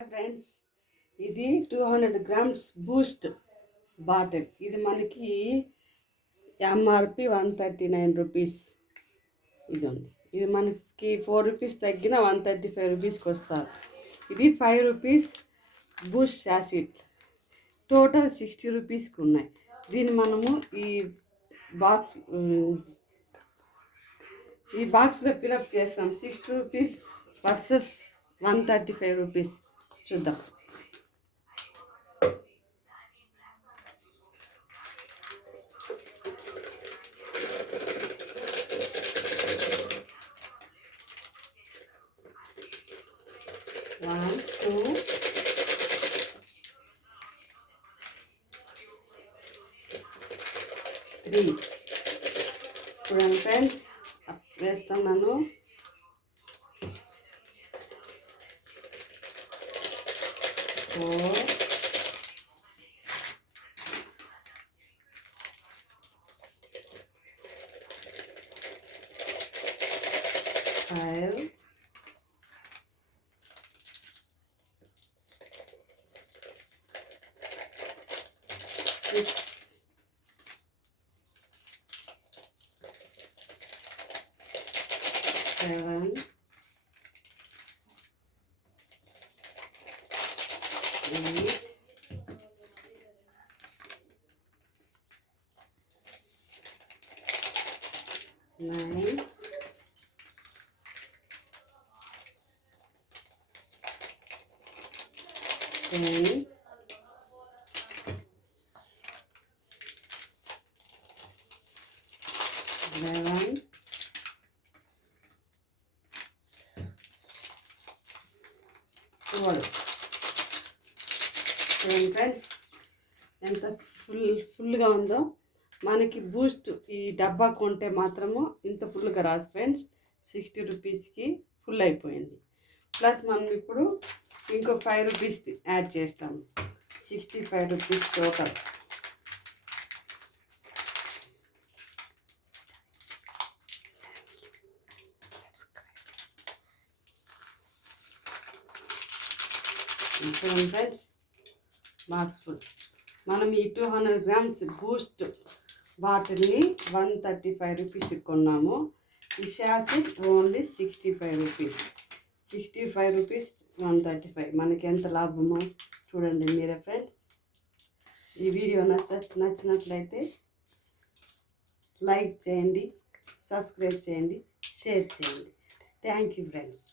ఫ్రెండ్స్, ఇది 200 grams Boost bottle. ఇది మనకి ఎంఆర్పి 139 రూపీస్. ఇదండి, ఇది మనకి 4 రూపీస్ తగ్గిన 135 రూపీస్కి వస్తారు. ఇది 5 రూపీస్ బూస్ట్ యాసిడ్, టోటల్ 60 రూపీస్కి ఉన్నాయి. దీన్ని మనము ఈ బాక్స్లో ఫిలప్ చేస్తాం. 60 రూపీస్ వర్సెస్ 135 రూపీస్. చూద్దాం. One, two, three. చూడండి ఫ్రెండ్స్, వేస్తున్నాను. 4, 5, 6, 7, 8, 9, 10, 11, 12. చూడండి ఫ్రెండ్స్, ఎంత ఫుల్గా ఉందో. మనకి బూస్ట్ ఈ డబ్బా కొంటే మాత్రము ఇంత ఫుల్గా రాదు ఫ్రెండ్స్. 60 రూపీస్కి ఫుల్ అయిపోయింది. ప్లస్ మనం ఇప్పుడు ఇంకో 5 రూపీస్ యాడ్ చేస్తాము. 65 రూపీస్ టోటల్. చూడండి ఫ్రెండ్స్, బాక్స్ ఫుల్. మనం ఈ 200 grams బూస్ట్ బాటిల్ని 135 రూపీస్కి కొన్నాము. ఈ షాసిడ్ ఓన్లీ 65 రూపీస్. 65 రూపీస్ 135. మనకి ఎంత లాభమో చూడండి మీరే ఫ్రెండ్స్. ఈ వీడియో నచ్చినట్లయితే లైక్ చేయండి, సబ్స్క్రైబ్ చేయండి, షేర్ చేయండి. Thank you friends.